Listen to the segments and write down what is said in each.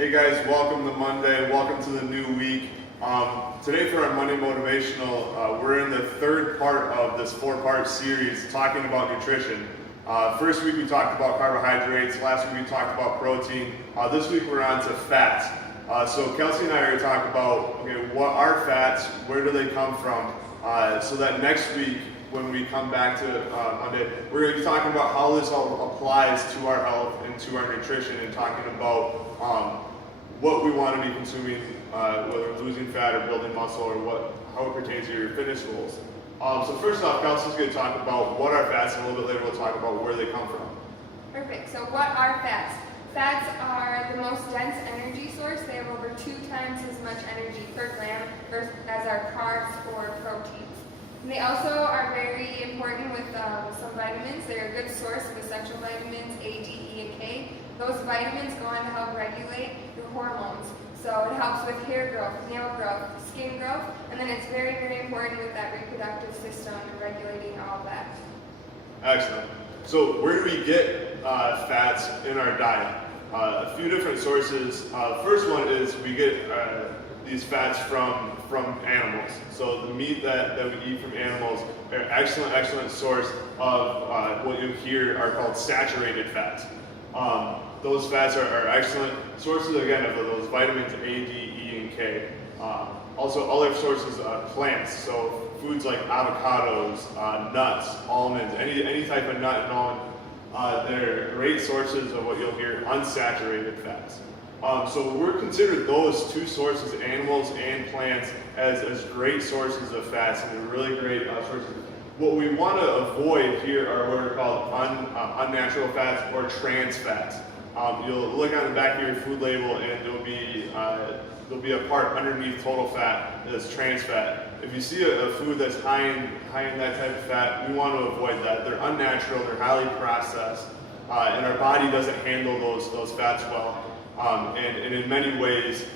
Hey guys, welcome to Monday, welcome to the new week. Today for our Monday Motivational, we're in the third part of this 4-part series talking about nutrition. First week we talked about carbohydrates, last week we talked about protein, this week we're on to fats. So Kelsey and I are going to talk about what are fats, where do they come from, so that next week when we come back to Monday, we're going to be talking about how this all applies to our health and to our nutrition, and talking about what we want to be consuming, whether losing fat or building muscle, or how it pertains to your fitness goals. So first off, Kelsey's going to talk about what are fats, and a little bit later we'll talk about where they come from. Perfect. So what are fats? Fats are the most dense energy source. They have over 2 times as much energy per gram as our carbs or proteins. And they also are very important with some vitamins. They're a good source of essential vitamins A, D, E, and K. Those vitamins go on to help regulate your hormones. So it helps with hair growth, nail growth, skin growth, and then it's very, very important with that reproductive system and regulating all of that. Excellent. So where do we get fats in our diet? A few different sources. First one is we get these fats from animals. So the meat that we eat from animals are excellent source of what you hear are called saturated fats. Those fats are excellent sources, again, of those vitamins A, D, E, and K. Also, other sources of plants, so foods like avocados, nuts, almonds, any type of nut and almond, they're great sources of what you'll hear unsaturated fats. So we're considered those 2 sources, animals and plants, as great sources of fats, and they're really great sources. What we want to avoid here are what are called unnatural fats or trans fats. You'll look on the back of your food label, and there'll be a part underneath total fat that's trans fat. If you see a food that's high in that type of fat, we want to avoid that. They're unnatural, they're highly processed, and our body doesn't handle those fats well, and in many ways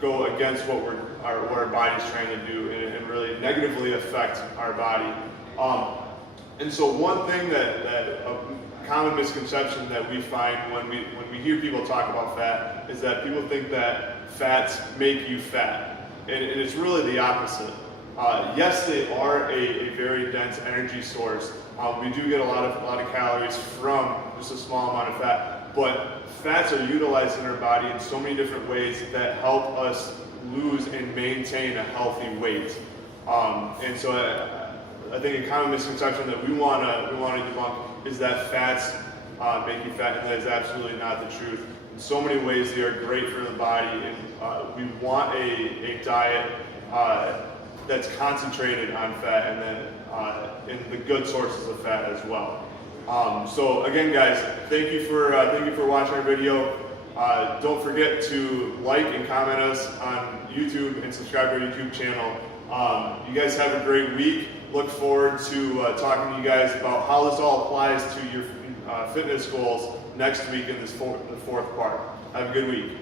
go against what our body's trying to do, and really negatively affect our body. And so one thing a common misconception that we find when we hear people talk about fat is that people think that fats make you fat, and it's really the opposite. Yes, they are a very dense energy source. We do get a lot of calories from just a small amount of fat, but fats are utilized in our body in so many different ways that help us lose and maintain a healthy weight. And so I think a common misconception that we want to debunk is that fats make you fat, and that is absolutely not the truth. In so many ways, they are great for the body, and we want a diet that's concentrated on fat, and then in the good sources of fat as well. So again, guys, thank you for watching our video. Don't forget to like and comment us on YouTube and subscribe to our YouTube channel. You guys have a great week. Look forward to talking to you guys about how this all applies to your fitness goals next week in the 4th part. Have a good week.